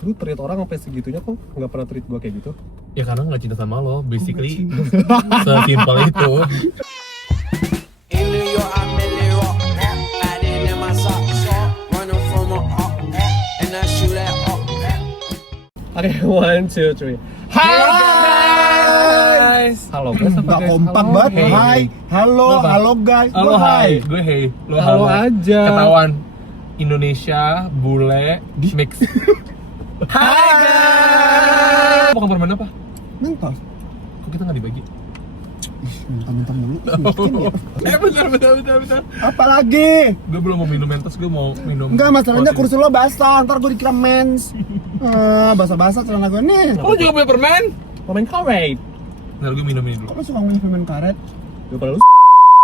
Lu treat orang sampai segitunya kok nggak pernah treat gua kayak gitu? Ya karena nggak cinta sama lo, basically sesimpel itu. In New York, I'm in New York, riding in my socks, running from a up, and I shoot at up. Oke, 1, 2, 3. Hai guys. Halo guys, apa Nggak guys? kompak Halo. banget. Hey. Hai, halo, Lu apa? halo guys. Halo Gua hai, gue hey. Lo Halo aja. Ketahuan Indonesia bule mix. Hai guys. Mau permen apa? Mentos. Kok kita nggak dibagi? Mentang-mentang dulu. Bentar. Apa lagi? Gue belum mau minum mentos, gue mau minum. Enggak, masalahnya kursi lo basah. Ntar gue dikira mens. Basah-basah celana gue nih. Kok lo juga punya permen? Pemain karet. Ntar gue minum ini dulu. Kok lo suka ngomongin permen karet? Gak pernah lu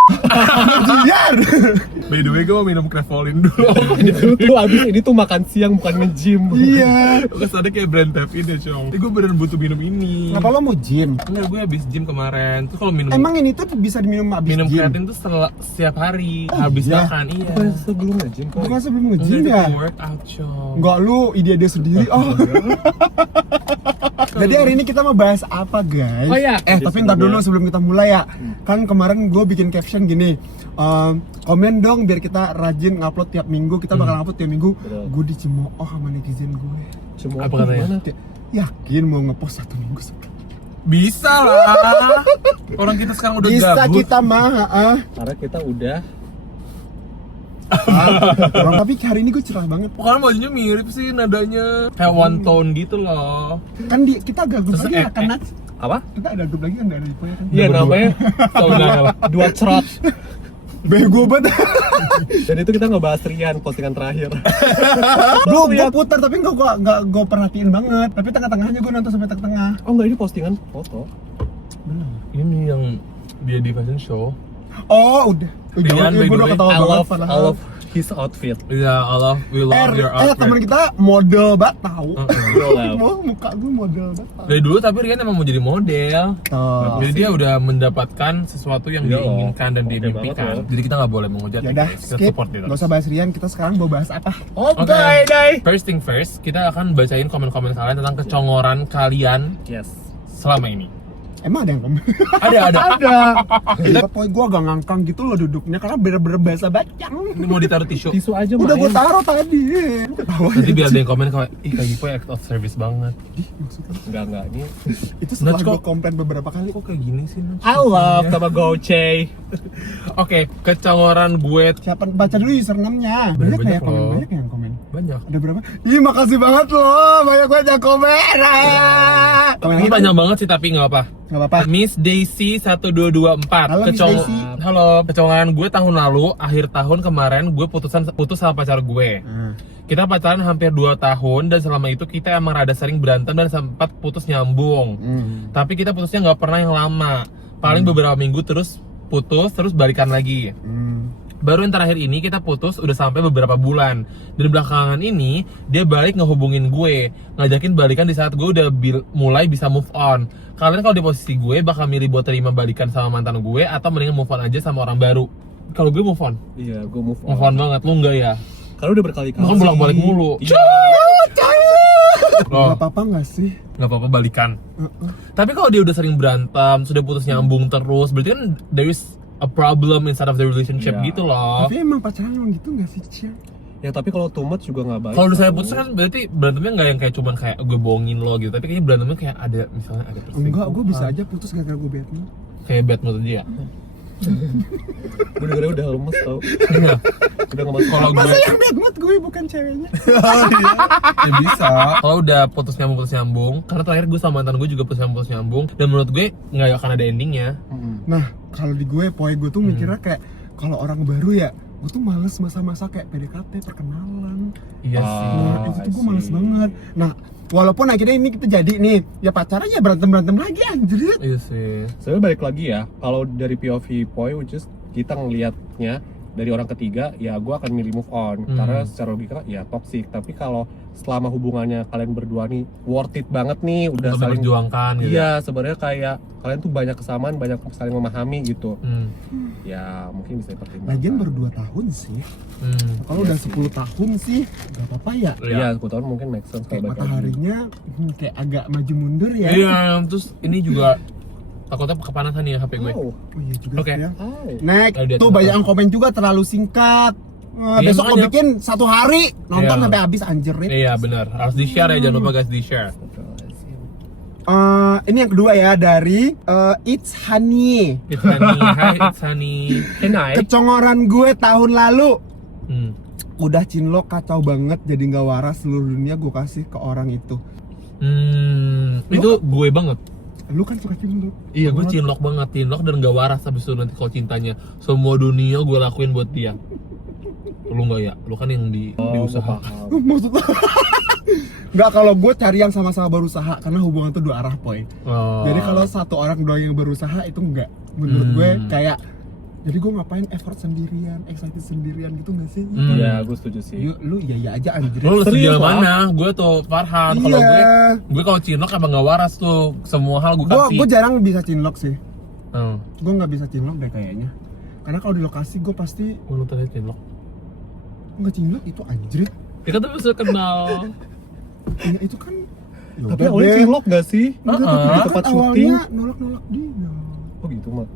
Biar. By the way, gue mau minum Crevolin dulu. Lu tuh abis ini tuh makan siang bukan nge-gym. Iya. Kesannya kayak brand Pepin ya, Cong. Gue beneran butuh minum ini. Kenapa lo mau gym? Enggak, gue habis gym kemarin. Terus kalau minum Emang ini tuh bisa diminum abis minum gym? kreatin tuh setiap hari Oh, habis iya? makan, iya. Bukan sebelum nge-gym kok. Bukan sebelum Enggak, nge-gym itu ya? workout, Cong. Enggak, lu ide-ide sendiri. Oh. Jadi hari ini kita mau bahas apa, guys? Oh, iya. Tapi ntar dulu sebelum kita mulai ya. Kan kemarin gue bikin caption gini. Komen dong biar kita rajin ngupload tiap minggu. Kita bakal ngupload tiap minggu. Betul. Gue dicemooh sama netizen gue. Semua Apa katanya? Yakin mau ngepost 1 minggu sekali? Bisa lah. Orang kita sekarang udah Bisa gabut. kita mah. Karena kita udah Orang tapi hari ini gue cerah banget. Pokoknya bajunya mirip sih nadanya. Kayak one tone gitu loh. Kan kita agak grup Terus lagi ya, kan Nat? apa? Kita ada grup lagi kan dari Ipoh ya kan? Iya namanya Saudara. dua cerot. Bego banget. Dan itu kita ngebahas Rian postingan terakhir. Gue putar tapi nggak gue perhatiin banget. Tapi tengah-tengahnya gue nonton sampai tengah. Oh enggak, ini postingan foto. Ini yang dia di fashion show. Oh udah. Rian, by Gue the udah way, ketawa I banget. love padahal. his outfit. Iya, we love your outfit. Temen kita model banget tahu. Love. Mau muka gue model banget. tahu. Dari dulu tapi Rian emang mau jadi model. Oh. Jadi dia udah mendapatkan sesuatu yang Iya, diinginkan dan oke dimimpikan. banget, Jadi kita nggak boleh menghujat. Ya udah, Kita skip. support dia. Gak usah bahas Rian. Kita sekarang mau bahas apa? Oke. First thing first, kita akan bacain komen-komen kalian tentang kecongoran kalian Yes. Oh. selama ini. Emang ada yang komen? Ada. Pokoknya gue agak ngangkang gitu loh duduknya karena bener-bener bahasa bacang. Ini mau ditaruh tisu. Tisu aja Udah gue main. taruh tadi. Ketawa Nanti ya. biar ada yang komen kayak, ih Kak Gipo act of service banget. Ih, maksudnya Enggak ini. itu setelah Nats, gue kok- komplain beberapa kali. Kok kayak gini sih? Nats? I love Tamagotchi. Oke, kecongoran gue Siapa baca dulu username-nya. Banyak Banyak ya komen, loh. banyak yang komen. banyak. Ada berapa? Ih, makasih banget loh. Banyak yang komen. Komen Ini lagi. panjang banget sih tapi nggak apa. Enggak apa-apa. Miss Daisy 1224. Halo, Miss Daisy. Halo, kecongoran gue tahun lalu, akhir tahun kemarin gue putus sama pacar gue. Kita pacaran hampir 2 tahun dan selama itu kita emang rada sering berantem dan sempat putus nyambung. Tapi kita putusnya nggak pernah yang lama. Paling beberapa minggu terus putus, terus balikan lagi. Baru yang terakhir ini kita putus udah sampai beberapa bulan. Dan belakangan ini dia balik ngehubungin gue, ngajakin balikan di saat gue udah mulai bisa move on. Kalian kalau di posisi gue bakal milih buat terima balikan sama mantan gue atau mendingan move on aja sama orang baru? Kalau gue move on. Iya, gue move Move on banget, lu enggak ya? Karena udah berkali-kali. Lu kan bolak-balik mulu. Iya. Loh, Gak apa-apa gak sih? nggak apa-apa balikan. Tapi kalau dia udah sering berantem, sudah putus nyambung terus, berarti kan there is a problem inside of the relationship Iya. gitu loh. Tapi emang pacaran emang gitu gak sih, Cia? Ya tapi kalau too much juga nggak baik. Kalau udah saya putus kan berarti berantemnya nggak yang kayak cuman kayak gue bohongin lo gitu, tapi kayaknya berantemnya kayak ada misalnya ada perselingkuhan. Enggak, gue bisa aja putus gara-gara gue bad mood. Kayak bad mood aja ya. Gue dengernya udah lemes tau. Iya. Udah nggak masuk. Kalau gue Masa yang bad mood gue bukan ceweknya? ya bisa. Kalau udah putus nyambung, karena terakhir gue sama mantan gue juga putus nyambung, dan menurut gue nggak akan ada endingnya. Nah, kalau di gue, gue tuh mikirnya kayak kalau orang baru ya, gue tuh males masa-masa kayak PDKT, perkenalan. Iya sih. Nah, itu tuh gue I males see. banget. Nah, walaupun akhirnya ini kita jadi nih, ya pacaran ya berantem lagi anjir. Iya sih. Sebenarnya balik lagi ya, kalau dari POV Poi, which is kita ngelihatnya dari orang ketiga, ya gue akan milih move on karena secara logika ya toxic. Tapi kalau selama hubungannya kalian berdua nih worth it banget nih, udah Untuk saling memperjuangkan gitu. Iya, sebenarnya kayak kalian tuh banyak kesamaan, banyak saling memahami gitu. Ya mungkin bisa dipertimbangkan. Lagian baru 2 tahun sih. Kalau Iya udah sih. 10 tahun sih nggak apa-apa ya. Iya, 10 tahun mungkin make sense Kayak kalau balik lagi. mataharinya kayak agak maju mundur ya. Iya, terus ini juga takutnya kepanasan nih HP gue. Oh, Oh iya juga Oke. ya. oh. Next, Ada tuh tempat. banyak yang komen juga terlalu singkat. Iya, Besok gue makanya. bikin 1 hari nonton Iya. sampai habis anjir. Iya benar, harus di share ya, jangan lupa guys di share. Ini yang kedua ya dari It's Honey. It's Sunny, hi it's Sunny. Enak. Kecongoran gue tahun lalu. Hmm. Udah cinlok kacau banget jadi nggak waras, seluruh dunia gue kasih ke orang itu. Itu gue banget. Lu kan suka cinlok. Iya, gue cinlok banget, cinlok dan gak waras habis itu nanti kalau cintanya. Semua dunia gue lakuin buat dia. Lu nggak ya? Lu kan yang diusaha. Maksud lo? Nggak, kalau gue cari yang sama-sama berusaha karena hubungan tuh 2 arah poin. Oh. Jadi kalau satu orang doang yang berusaha itu enggak. Menurut gue kayak jadi gue ngapain effort sendirian, excited sendirian gitu nggak sih? Ya, gue setuju sih. Lu iya aja anjir. Lu Serius, sejauh Pak? mana? Gue tuh Farhan. Kalau gue kalau cinlok emang gak waras tuh. Semua hal gue kasih. Gue jarang bisa cinlok sih. Hmm. Gue nggak bisa cinlok deh kayaknya. Karena kalau di lokasi gue pasti Lu tadi cinlok. nggak cinlok itu anjir. Ya kan tuh bisa kenal. Ya, itu kan. Ya Tapi udah awalnya deh. cinlok gak sih? Enggak, tapi Di kan tempat awalnya syuting. nolak-nolak dia. Oh gitu mah.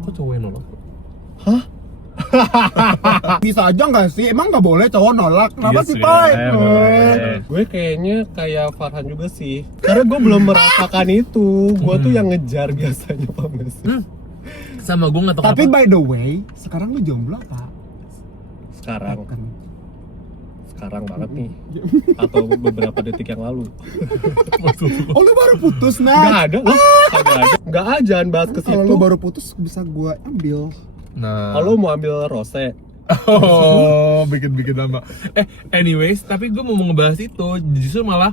Kok cowok yang nolak? Bisa aja nggak sih? Emang nggak boleh cowok nolak? Kenapa Iya sih, sih, Pai? Gue kayaknya kayak Farhan juga sih. Karena gue belum merasakan itu. Gue tuh yang ngejar biasanya, paham gak sih? Sama gue gak tau Tapi kenapa. by the way, sekarang lu jomblo apa? Sekarang, Kan. sekarang banget nih. Atau beberapa detik yang lalu. Oh lu baru putus, Gak Nah? ada loh. Gak ada. Gak aja, jangan bahas ke Kalau situ. lu baru putus bisa gua ambil. Nah. Kalau mau ambil rose, Oh, bikin nama. Anyways, tapi gue mau ngebahas itu. Justru malah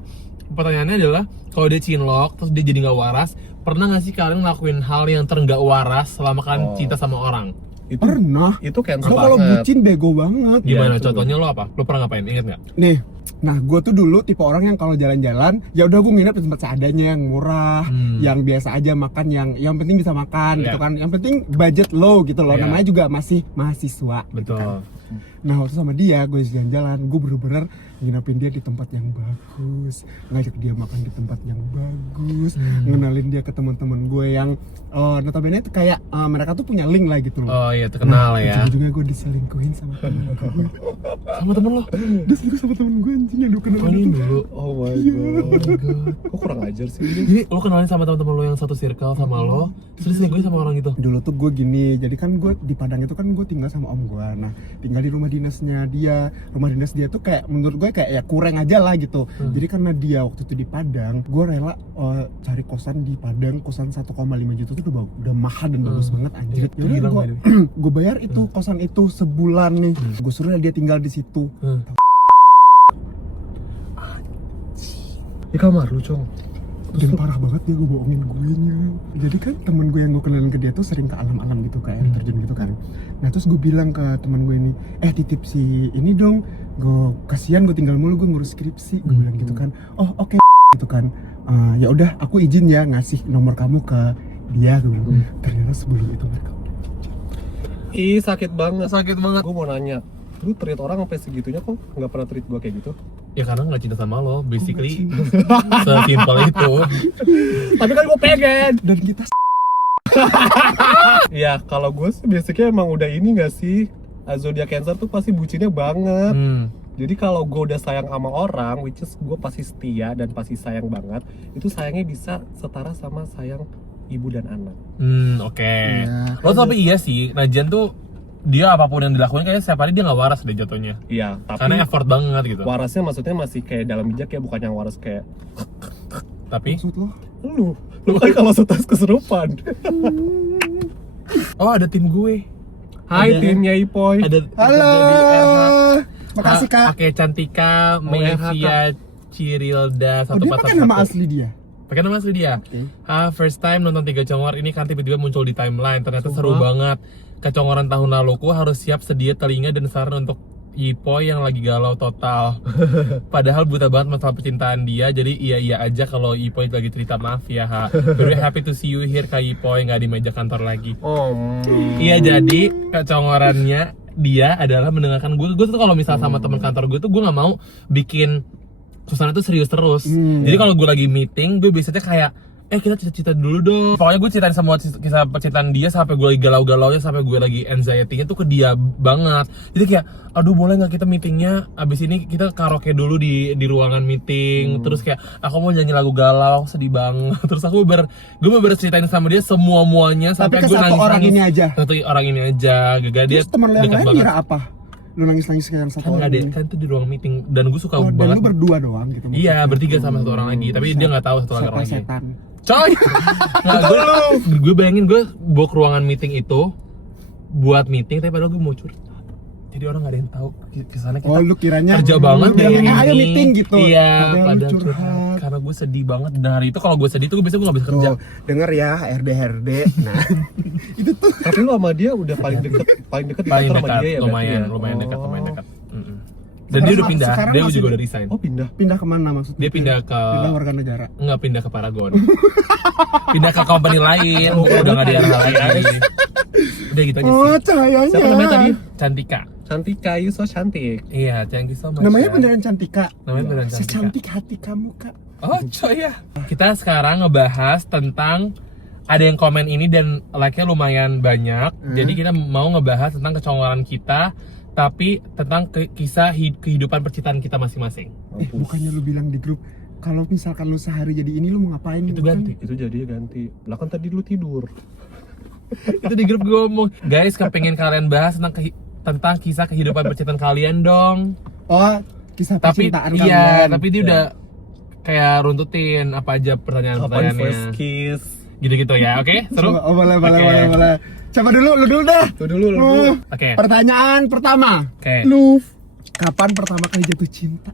pertanyaannya adalah kalau dia cinlok terus dia jadi nggak waras, pernah nggak sih kalian ngelakuin hal yang terenggak waras selama kalian Oh. cinta sama orang? itu Pernah. itu cancel Gua kalau banget. bucin bego banget. Gimana itu. contohnya lo apa? Lo pernah ngapain? Ingat nggak? Nih, nah gue tuh dulu tipe orang yang kalau jalan-jalan ya udah gue nginep di tempat seadanya, yang murah, yang biasa aja makan, yang penting bisa makan Iya. gitu kan. Yang penting budget low gitu loh. Iya. Namanya juga masih mahasiswa. Betul. Nah waktu sama dia gue jalan-jalan, gue bener-bener nginepin dia di tempat yang bagus, ngajak dia makan di tempat yang bagus, ngenalin dia ke teman-teman gue yang notabene itu kayak mereka tuh punya link lah gitu loh. Oh iya, terkenal ya. Ujung-ujungnya gue diselingkuhin sama temen gue. Sama temen lo? Diselingkuh sama temen gue anjing yang kenal Oh ini dulu. Oh my god. Kok kurang ajar sih ini? Jadi lo kenalin sama teman-teman lo yang satu circle sama lo, terus gue sama orang gitu. Dulu tuh gue gini, jadi kan gue di Padang itu kan gue tinggal sama om gue. Nah tinggal di rumah dinasnya dia. Rumah dinas dia tuh kayak menurut gue kayak ya kurang aja lah gitu. Jadi karena dia waktu itu di Padang, gue rela cari kosan di Padang, kosan 1,5 juta tuh udah mahal dan bagus banget anjir. Iya, gila, Yaudah by the gue bayar itu kosan itu sebulan nih. Gue suruh dia tinggal di situ. Di kamar lu, Cong. Dan parah banget dia gue bohongin gue nya. Jadi kan temen gue yang gue kenalin ke dia tuh sering ke alam-alam gitu, kayak air terjun gitu kan. Nah terus gue bilang ke teman gue ini, titip si ini dong, gue kasihan gue tinggal mulu, gue ngurus skripsi, gue bilang gitu kan. Oh oke, gitu kan. Ya udah aku izin ya ngasih nomor kamu ke dia, gue bilang. Ternyata sebelum itu mereka udah Ih, sakit banget. Sakit banget. Gue mau nanya, lu treat orang sampai segitunya kok nggak pernah treat gue kayak gitu? Ya karena nggak cinta sama lo, basically sesimpel itu. Tapi kan gue pengen. dan kita Ya kalau gue sih basicnya emang udah ini nggak sih, zodiak Cancer tuh pasti bucinnya banget. Jadi kalau gue udah sayang sama orang, which is gue pasti setia dan pasti sayang banget, itu sayangnya bisa setara sama sayang ibu dan anak. Oke. Iya. Lo tapi iya sih, Najan tuh dia apapun yang dilakuin kayaknya setiap hari dia nggak waras deh jatuhnya. Iya, tapi Karena effort banget gitu. warasnya maksudnya masih kayak dalam bijak ya, bukan yang waras kayak Tapi maksud lo? lu kan kalau stres keserupan. oh ada tim gue. Hai Ada- timnya Ipoy. Ada Halo, di makasih kak. Oke, Cantika, Mevia, Cirilda, Oh dia pakai nama asli dia. Pakai nama asli dia. First time nonton Tiga Congor ini kan tiba-tiba muncul di timeline. Ternyata seru banget. Kecongoran tahun laluku harus siap sedia telinga dan saran untuk Yipo yang lagi galau total. Padahal buta banget masalah percintaan dia. Jadi iya aja kalau Yipo lagi cerita, maaf ya ha. Very happy to see you here Kak Yipo yang gak di meja kantor lagi. Iya, jadi kecongorannya dia adalah mendengarkan gue tuh kalau misal sama teman kantor gue tuh gue nggak mau bikin suasana tuh serius terus. Jadi kalau gue lagi meeting gue biasanya kayak kita cerita dulu dong. Pokoknya gue ceritain semua kisah percintaan dia sampai gue lagi galau-galaunya, sampai gue lagi anxiety-nya tuh ke dia banget. Jadi kayak, aduh boleh nggak kita meetingnya abis ini kita karaoke dulu di ruangan meeting. Terus kayak aku mau nyanyi lagu galau, aku sedih banget. Terus gue bener ceritain sama dia semua-muanya sampai gue nangis. Orang ini aja. Satu orang ini aja. Gagal dia. Terus teman yang deket lain banget. kira apa? Lu nangis-nangis kayak yang satu Kan orang nggak ada, ini. kan itu di ruang meeting dan gue suka Dan banget. lu berdua doang gitu. Iya, bertiga sama satu orang lagi, tapi dia nggak tahu satu orang lagi. Setan. Coy, gue bayangin gue bawa ke ruangan meeting itu buat meeting, tapi padahal gue mau curhat. Jadi orang nggak ada yang tahu kesana kita Oh, lu kiranya kerja banget lu dari bilang, ini. ayo meeting gitu. Iya, Padahal lu padahal curhat. curhat. Karena gue sedih banget dan hari itu kalau gue sedih tuh gue biasanya gue nggak bisa kerja. Tuh, denger ya HRD. Nah, itu tuh Tapi lu sama dia udah paling deket di Paling kantor sama dekat, dia ya? lumayan berarti ya? lumayan Oh. dekat. Dan dia udah pindah, sekarang dia masih juga di- udah resign. Oh pindah. pindah kemana maksudnya? Dia pindah ke Pindah warga negara. Nggak, pindah ke Paragon. Pindah ke company lain, udah nggak di RH lagi. Udah gitu aja Oh, sih. cahayanya. Siapa namanya tadi? Cantika. Cantika, you so cantik. Iya, thank you so much. Namanya ya. beneran Cantika. Namanya beneran Cantika. Secantik hati kamu, Kak. Oh, coy ya. Kita sekarang ngebahas tentang ada yang komen ini dan like-nya lumayan banyak. Jadi kita mau ngebahas tentang kecongoran kita, tapi tentang kisah kehidupan percintaan kita masing-masing. Bukannya lu bilang di grup kalau misalkan lu sehari jadi ini lu mau ngapain? Itu Bukan? ganti. Itu jadinya ganti. Lah kan tadi lu tidur. Itu di grup gue ngomong, guys, kepengen kalian bahas tentang kisah kehidupan percintaan kalian dong. Oh, kisah Tapi percintaan iya, kalian. tapi dia udah kayak runtutin apa aja Kapan first pertanyaan-pertanyaannya. kiss? Gitu-gitu ya, oke? Seru? Coba, boleh. Oke. Coba dulu, lu dulu dah. Tuh dulu, lu dulu. Oke. Pertanyaan pertama. Oke. Lu kapan pertama kali jatuh cinta?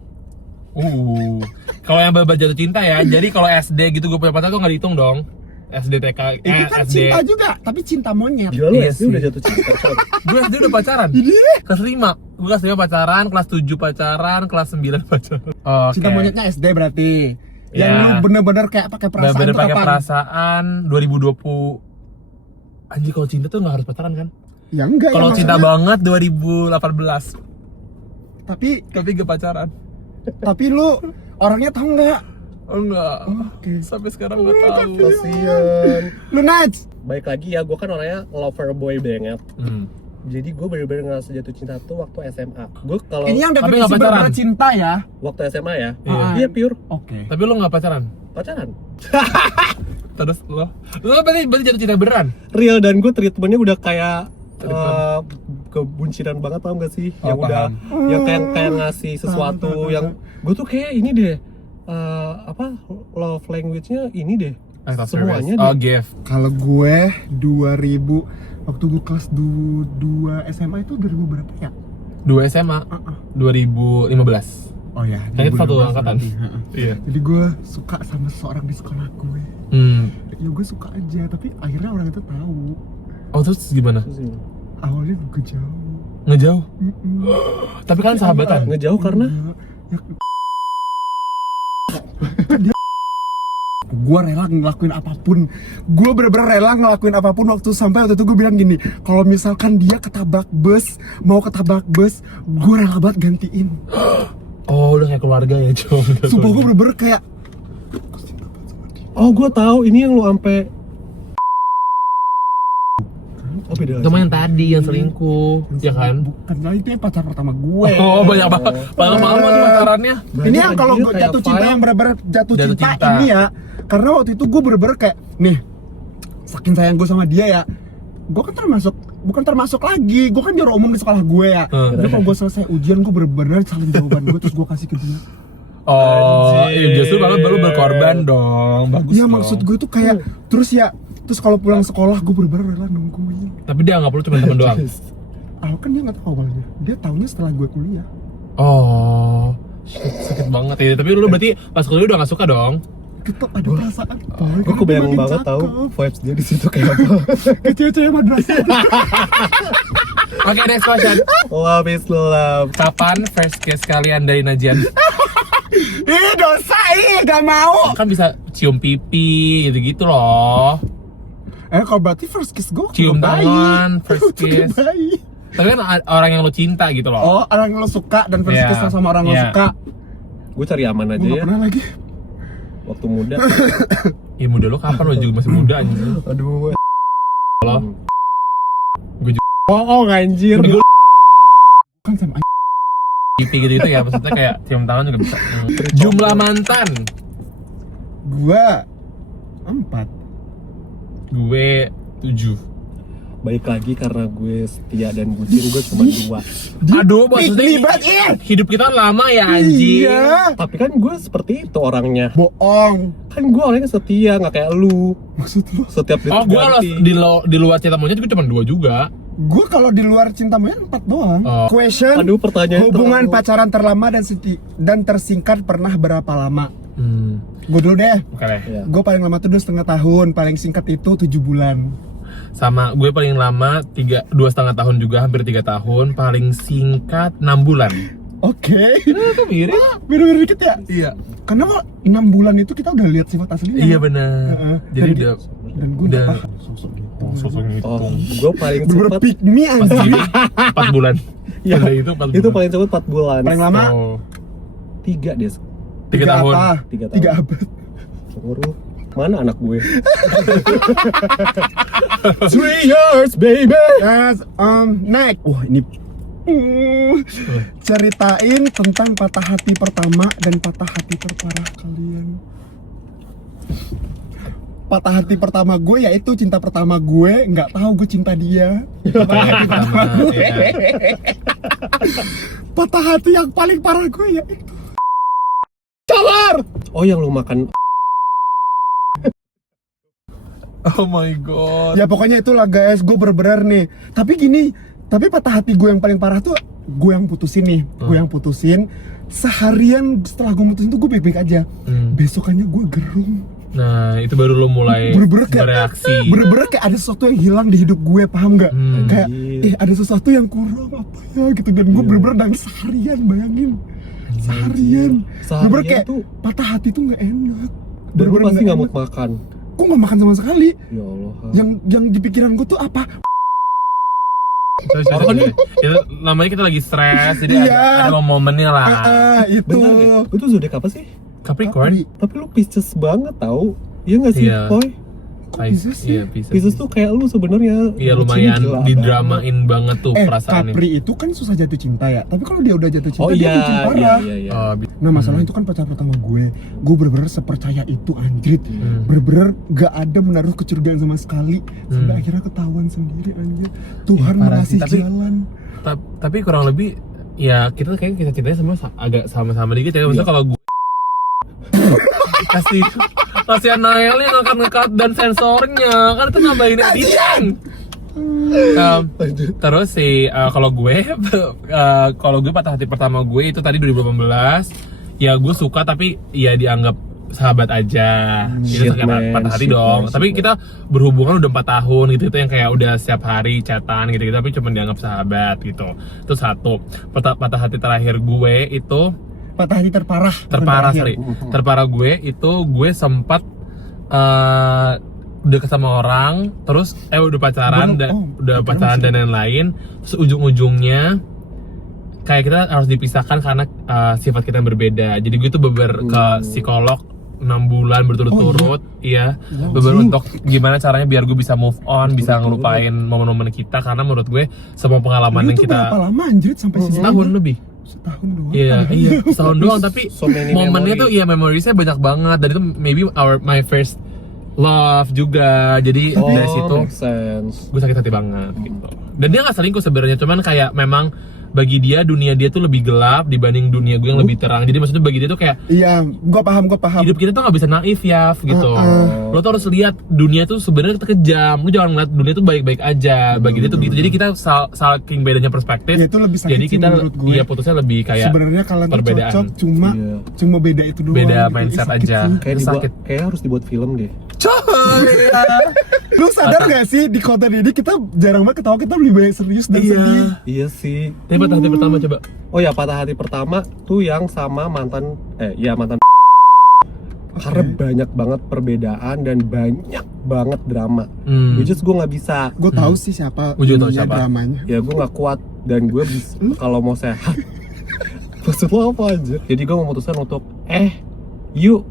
Kalau yang babat jatuh cinta ya, jadi kalau SD gitu gue punya pacar tuh nggak dihitung dong. SD TK, Itu kan SD. cinta juga, tapi cinta monyet. Gila lu Iya SD sih. udah jatuh cinta, coy. Gue SD udah pacaran. Kelas 5. Gue kelas 5 pacaran, kelas 7 pacaran, kelas 9 pacaran. Oke. Cinta monyetnya SD berarti. Yang Ya. lu bener-bener kayak pakai perasaan Bener-bener tuh pakai kapan? perasaan 2020. Anjir, kalau cinta tuh nggak harus pacaran kan? Ya enggak ya, Kalau cinta maksudnya- banget 2018. Tapi Tapi gak pacaran. lu orangnya tahu enggak? Oh enggak. Oke. Sampai sekarang nggak tahu. Kasian. Lu Nats. Baik lagi ya, gue kan orangnya lover boy banget. Hmm. Jadi gue bener-bener ngerasa jatuh cinta tuh waktu SMA. Gue kalau Ini yang Tapi definisi nggak pacaran. bener-bener cinta ya. waktu SMA ya, Iya. iya pure Oke. Tapi lo nggak pacaran? pacaran. Terus lo berarti jatuh cinta beneran? Real, dan gue treatmentnya udah kayak Treatment. kebuncinan banget, tau gak sih? Oh, Yang udah, paham. yang kayak ngasih sesuatu yang gue tuh kayak ini deh, love language-nya ini deh. Act of Semuanya service. Oh, deh. gift. Kalau gue 2000 waktu gue kelas 2 SMA itu 2000 berapa ya? 2 SMA 2015. Oh ya, Kan kita satu 2016 angkatan. berarti, heeh. Iya. Jadi gue suka sama seseorang di sekolah gue. Ya gue suka aja, tapi akhirnya orang itu tahu. Oh, terus gimana? Terus ini, Awalnya gue jauh. Ngejauh? Mm-mm. Tapi kan sahabatan. ngejauh karena Gue rela ngelakuin apapun. Gue bener-bener rela ngelakuin apapun sampai waktu itu gue bilang gini, kalau misalkan dia ketabrak bus, gue rela banget gantiin. Oh, udah kayak keluarga ya, Cong. Sumpah gue bener-bener kayak oh gue tahu ini yang lu ampe. Oh beda. Sama yang tadi yang selingkuh, ya kan? bukan lah, itu yang pacar pertama gue. Oh, banyak banget. Lama-lama tuh pacarannya. Ini yang kalau gue jatuh cinta yang bener-bener jatuh Jatuh cinta cinta. ini ya, karena waktu itu gue bener-bener kayak nih, saking sayang gue sama dia ya, gue kan bukan termasuk lagi, gue kan juara umum di sekolah gue ya. Jadi kalau gue selesai ujian gue bener-bener salin jawaban gue terus gue kasih ke dia. Oh, Anjir. justru banget baru berkorban dong. Bagus. Iya dong. maksud gue tuh kayak terus kalau pulang sekolah gue bener-bener rela nungguin. Tapi dia nggak perlu cuma teman doang. Awal kan dia nggak tahu awalnya, dia taunya setelah gue kuliah. Oh, sakit banget ya. Tapi lu berarti pas kuliah udah nggak suka dong? tetap ada perasaan boy. Gue kebayang banget tahu vibes dia di situ kayak apa. Ke cewek-cewek madrasah. Oke, next question. Love is love. Kapan first kiss kalian dari Najian? Ih dosa, gak mau. Kan bisa cium pipi gitu-gitu loh. Kalau berarti first kiss gue Cium tangan, first Waktu kiss. bayi. Tapi kan orang yang lo cinta gitu loh. Oh, orang yang lo suka dan first Iya. kiss sama orang lo Iya. suka. Gue cari aman aja Gue gak ya. pernah lagi. Waktu muda. Iya muda lo kapan, lo juga masih muda anjing. Aduh. Lo. Gue juga Oh anjir. gue Kan sama pipi gitu ya, maksudnya kayak cium tangan juga bisa. Jumlah mantan. gue 4. Gue 7. Baik lagi karena gue setia dan bucin, gue cuma 2. Aduh, maksudnya Libat, hidup kita lama ya anjing. Iya. Tapi kan gue seperti itu orangnya. Bohong. Kan gue orangnya setia, nggak kayak lu. Maksud lo? Setiap detik Oh, gue ganti. di luar cinta monyet gue cuma 2 juga. Gue kalau di luar cinta monyet 4 doang. Oh. Question. Aduh, pertanyaan Hubungan terlalu- pacaran terlama dan tersingkat pernah berapa lama? Gue dulu deh. Oke deh. Iya. Gue paling lama tuh 2,5 tahun, paling singkat itu 7 bulan. Sama gue paling lama 2,5 tahun juga, hampir 3 tahun. Paling singkat 6 bulan. Oke. Itu mirip. Beda-beda dikit ya? Iya. Karena kok 6 bulan itu kita udah lihat sifat aslinya. Iya benar. Heeh. Jadi Dan udah Dan gue udah udah sosok gitu. sosok Oh, ngitung. gue paling Bener-bener cepat. pick me Pas anjing. gini 4 bulan. Ya, Udah itu 4 bulan. itu paling cepat 4 bulan. Paling lama Oh. 3 deh. 3 tahun. apa? 3 tahun. 3 abad. Nguru. Mana anak gue? 3 years baby. Yes, next. Wah ini ceritain tentang patah hati pertama dan patah hati terparah kalian. Patah hati pertama gue yaitu cinta pertama gue, nggak tahu gue cinta dia. Patah hati pertama gue. Patah hati yang paling parah gue yaitu Sabar. Oh, yang lu makan. Oh my god. ya pokoknya itulah guys, gue bener-bener nih. Tapi gini, tapi patah hati gue yang paling parah tuh gue yang putusin nih, gue yang putusin. Seharian setelah gue putusin tuh gue baik-baik aja. Besokannya gue gerung. Nah, itu baru lo mulai Bener-bener kayak- bereaksi. Bener-bener kayak ada sesuatu yang hilang di hidup gue, paham nggak? Kayak Anjir. ada sesuatu yang kurang apa ya gitu, dan gue bener-bener nangis seharian, bayangin. Seharian. Bener-bener kayak tuh. patah hati tuh nggak enak. Dan lu pasti nggak enak. mau makan. Gue nggak makan sama sekali. Ya Allah. Yang di pikiran gue tuh apa? Itu namanya kita lagi stres, jadi Iya. ada momennya lah. Itu. Bener deh. Itu zodiak apa sih? Capricorn. Tapi lu Pisces banget tau. Iya nggak sih, Iya. Boy? Pisces sih? Iya, Pisces. Pisces tuh kayak lu sebenarnya. Iya, bucinnya lumayan gila banget. didramain banget tuh perasaannya. Capri itu kan susah jatuh cinta ya. Tapi kalau dia udah jatuh cinta, Oh dia iya, bucin iya, parah. iya, iya. Nah masalah itu kan pacar pertama gue bener-bener sepercaya itu anjrit. Bener-bener gak ada menaruh kecurigaan sama sekali. Sampai akhirnya ketahuan sendiri anjir. Tuhan Parah sih, mengasih tapi- jalan. Tapi kurang lebih ya kita kayaknya kita cintanya agak sama-sama dikit ya. Maksudnya kalau gue kasihan Nael yang akan nge-cut dan sensornya kan itu nambahin editing. Terus sih kalau gue patah hati pertama gue itu tadi 2018. Ya gue suka tapi ya dianggap sahabat aja. Itu Shit, karena man. patah hati Shit, dong. man. Tapi Shit, kita berhubungan udah 4 tahun gitu, itu yang kayak udah setiap hari chatan gitu, tapi cuma dianggap sahabat gitu. Itu satu. Patah hati terakhir gue itu Patah hati terparah. terparah gue itu gue sempat deket sama orang, terus udah pacaran udah pacaran dan lain-lain, terus ujung-ujungnya kayak kita harus dipisahkan karena sifat kita yang berbeda. Jadi gue tuh ke psikolog 6 bulan berturut-turut, iya, beber untuk gimana caranya biar gue bisa move on, bisa ngelupain momen-momen kita, karena menurut gue semua pengalaman yang Itu kita berapa lama anjrit sampai setahun lebih. Setahun doang. Iya, setahun doang, tapi So many momennya memory. tuh ya memoriesnya banyak banget, dan itu maybe my first love juga. Jadi dari situ make sense. gue sakit hati banget gitu. Dan dia nggak selingkuh sebenarnya, cuman kayak memang bagi dia dunia dia tuh lebih gelap dibanding dunia gue yang lebih terang. Jadi maksudnya bagi dia tuh kayak Iya, gua paham. hidup kita tuh nggak bisa naif ya gitu. Lo tuh harus lihat dunia tuh sebenarnya kejam. Lo jangan ngeliat dunia tuh baik-baik aja. Bagi dia tuh gitu. Jadi kita saking bedanya perspektif. Ya, itu lebih sakit jadi sih kita menurut gue. iya putusnya lebih kayak Sebenarnya kalian tuh perbedaan. cocok, cuma beda itu doang. Beda gitu. mindset Sakit aja. sih. Kayak harus dibuat film deh. Lu sadar gak sih di konten ini kita jarang banget ketawa, kita lebih banyak serius dan sedih. Iya sih. Tapi patah hati pertama coba. Oh ya, patah hati pertama tuh yang sama mantan karena banyak banget perbedaan dan banyak banget drama. Which is gue nggak bisa. Gue tahu sih siapa Gue juga tahu ininya siapa. dramanya. Ya gue nggak kuat dan gue kalau mau sehat. Maksud lo apa aja? Jadi gue memutuskan untuk yuk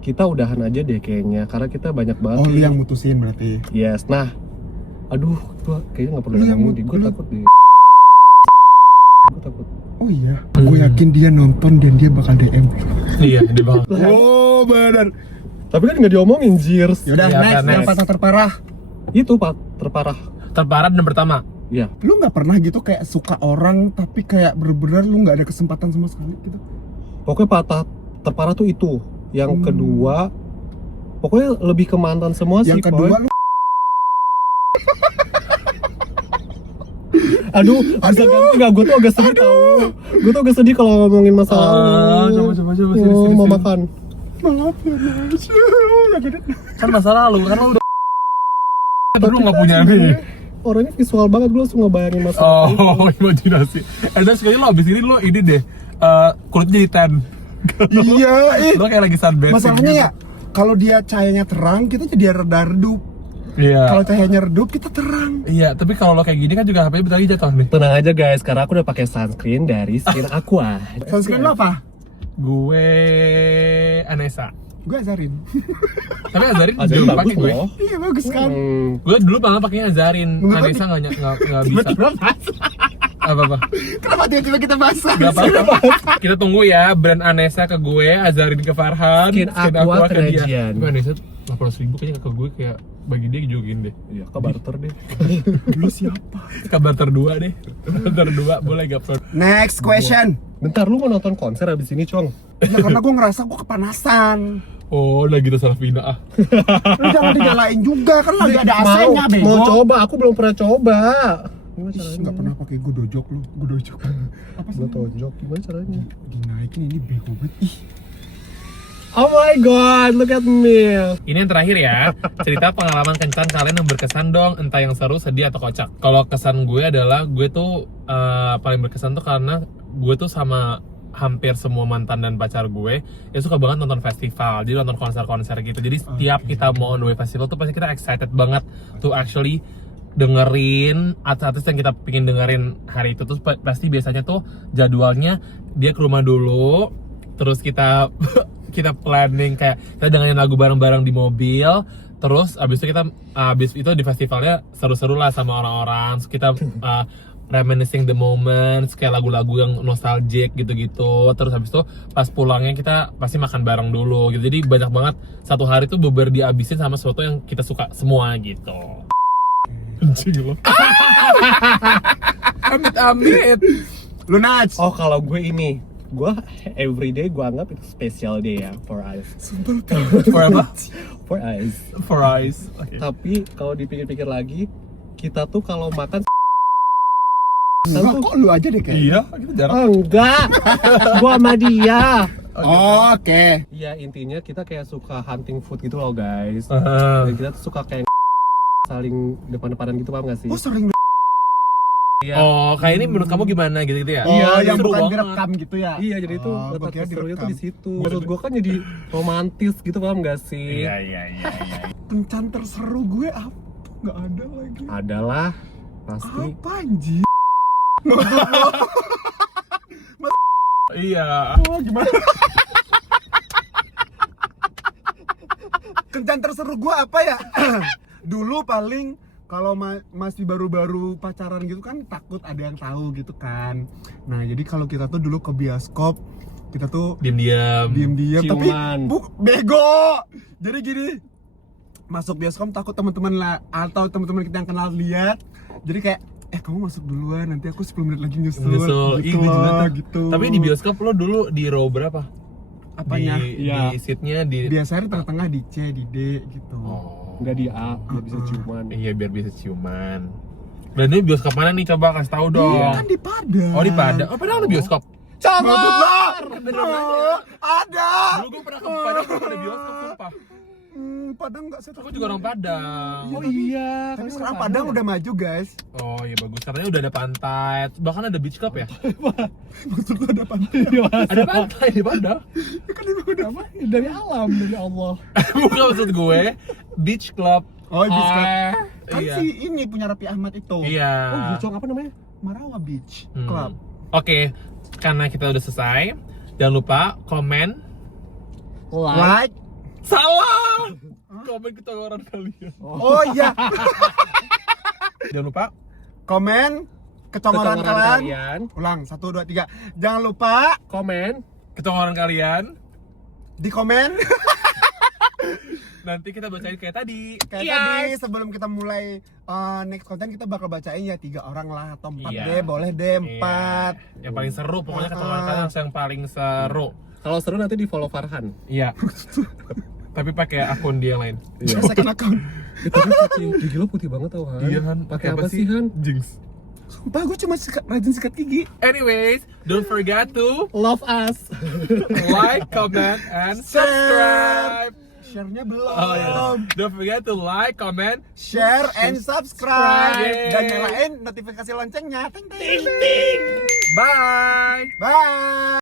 kita udahan aja deh kayaknya karena kita banyak banget. Oh, lu yang mutusin berarti. Yes. Nah, aduh, gue kayaknya nggak perlu Lu yang ngomong deh. Gue lu- takut deh. Gue takut. Oh iya, gue yakin dia nonton dan dia bakal DM. Iya, di bawah. Oh benar. Tapi kan nggak diomongin, Jirs. Yaudah, Iya, next, yang next. patah terparah. Itu pak terparah. Terparah dan pertama. Iya. Lu nggak pernah gitu kayak suka orang tapi kayak bener-bener lu nggak ada kesempatan sama sekali gitu? Pokoknya patah terparah tuh itu. Yang kedua, pokoknya lebih ke mantan semua sih. Yang kedua Poy. lu Aduh, bisa ganti nggak? Gue tuh agak sedih tau. Gue tuh agak sedih kalau ngomongin masalah lalu. coba, Oh, mau makan. maaf ya Mas. Kan masa lalu, kan lo udah lu nggak punya nih. Orangnya visual banget, gue langsung ngebayangin masa Oh, imajinasi. Dan sekali lo abis ini lo ini deh, kulit jadi tan. Iya, Lo kayak lagi sunbathing. masalahnya gitu. ya kalau dia cahayanya terang kita jadi reda redup. Iya. Kalau cahayanya redup kita terang. Iya, tapi kalau lo kayak gini kan juga HP-nya bentar lagi jatuh nih. Tenang aja guys, karena aku udah pakai sunscreen dari Skin Aqua. Sunscreen lu apa? Gue Anessa. Gue Azarin. Tapi Azarin Azarin dulu bagus pakai gue. loh. Iya bagus kan. Gue dulu malah pakainya Azarin. Menurut Anessa nggak bisa. Apa-apa. Kenapa tiba-tiba kita bahas? Gak apa-apa. Kita tunggu ya brand Anessa ke gue, Azarin ke Farhan, Skin Aqua ke dia. kerajian. Gue Anessa 800.000 kayaknya ke gue kayak bagi dia juga gini deh. Iya, ke barter deh. Dulu siapa? Kabar terdua deh. Terdua boleh gak pro? Next question. Bentar, lu mau nonton konser abis ini, Cong? Ya karena gue ngerasa gue kepanasan. Oh, lagi gitu Salvina ah. Lu jangan dinyalain juga kan lagi ada AC-nya bego. Mau coba, aku belum pernah coba. Gimana Ih, caranya? nggak pernah pakai gue dojok lu. Gue dojok. Apa sih? Gue tonjok, gimana caranya? Dinaikin ini bego banget. Ih. Oh my god, look at me. Ini yang terakhir ya. Cerita pengalaman kencan kalian yang berkesan dong, entah yang seru, sedih atau kocak. Kalau kesan gue adalah gue tuh paling berkesan tuh karena gue tuh sama hampir semua mantan dan pacar gue ya suka banget nonton festival, jadi nonton konser-konser gitu. Jadi setiap kita mau on the way festival tuh pasti kita excited banget to actually dengerin artis-artis yang kita pingin dengerin hari itu. Terus pasti biasanya tuh jadwalnya dia ke rumah dulu, terus kita kita planning kayak kita dengerin lagu bareng-bareng di mobil. Terus abis itu di festivalnya seru-seru lah sama orang-orang. Terus kita reminiscing the moments, kayak lagu-lagu yang nostalgic gitu-gitu. Terus habis itu pas pulangnya kita pasti makan bareng dulu gitu. Jadi banyak banget satu hari tuh beber dihabisin sama sesuatu yang kita suka semua gitu. Anjing lo. Amit-amit. Lu Naj. Oh, kalau gue ini, gue everyday gue anggap itu special day ya for us. For apa? For us. For eyes. Okay. Tapi kalau dipikir-pikir lagi, kita tuh kalau makan Enggak, kok lu aja deh kayak. Iya, kita jarang. enggak, gua sama dia. Oh, oke. Iya, intinya kita kayak suka hunting food gitu loh guys. Ah. Dan kita tuh suka kayak saling depan-depanan gitu, paham gak sih? Oh, sering. Iya. Oh, kayak ini menurut kamu gimana gitu-gitu ya? Oh, Iya, yang seru bukan banget. direkam gitu ya. Iya, jadi itu Oh, gua letak kira serunya tuh direkam. di situ. Menurut gua kan jadi romantis gitu, paham gak sih? Iya. Kencan terseru gue apa? Nggak ada lagi. Adalah pasti. Apa anjir? Iya. Oh, gimana? Kencan terseru gue apa ya? Dulu paling kalau masih baru-baru pacaran gitu kan takut ada yang tahu gitu kan. Nah, jadi kalau kita tuh dulu ke bioskop, kita tuh Diam-diam. diam-diam tapi Ciuman. bego. Jadi gini, masuk bioskop takut teman-teman lah atau teman-teman kita yang kenal lihat. Jadi kayak kamu masuk duluan, nanti aku 10 menit lagi nyusul. Nyusul. Ih, Gitu gue juga lah, tuh. gitu. Tapi di bioskop lo dulu di row berapa? Apanya? Iya. Di seatnya di Biasanya di tengah-tengah di C, di D gitu. Oh. Nggak di A, biar bisa ciuman. Iya, biar bisa ciuman. Dan ini bioskop mana nih, coba kasih tahu dong. Iya, kan di Padang. Oh, di Padang. Oh, Padang ada bioskop. Mabuk lah. Bener Ada. Dulu gue pernah ke Padang, belum ada bioskop, sumpah. Padang nggak sih? Aku juga orang Padang. Oh iya, Tapi kamu sekarang orang Padang udah maju guys. Oh iya bagus, katanya udah ada pantai, bahkan ada beach club ya? Maksud lu ada pantai? Ada pantai di Padang. Kan emang udah Apa? Dari alam, dari Allah. Bukan maksud gue, beach club. Oh, beach club. Kan Iya. si ini punya Raffi Ahmad itu. Iya. Oh, Gocong apa namanya? Marawa Beach Hmm. Club. Oke, karena kita udah selesai, jangan lupa komen. Like. Salah. Komen ketawaran kalian. Oh iya. Jangan lupa Komen kecongoran Kecongoran kalian. Ulang 1 2 3. Jangan lupa Komen. ketawaran kalian. di komen. Nanti kita bacain kayak tadi. Kayak Iya. tadi sebelum kita mulai next konten kita bakal bacain ya 3 orang lah atau 4 Iya. deh, boleh deh 4. Iya. Yang paling seru, pokoknya ketawaran kalian harus yang paling seru. Kalau seru nanti di follow Farhan. Iya. Tapi pakai akun dia yang lain. Iya. Second account. Tapi putih, gigi lo putih banget tau Han. Iya, Han. Pakai apa sih Han? Jinx. Sumpah gue cuma rajin sikat gigi. Anyways, don't forget to Love us. like, comment, and subscribe. Share-nya belum. Oh iya. Don't forget to like, comment. Share and subscribe. Yeay. Dan nyalain notifikasi loncengnya. Ting ting. Bye. Bye.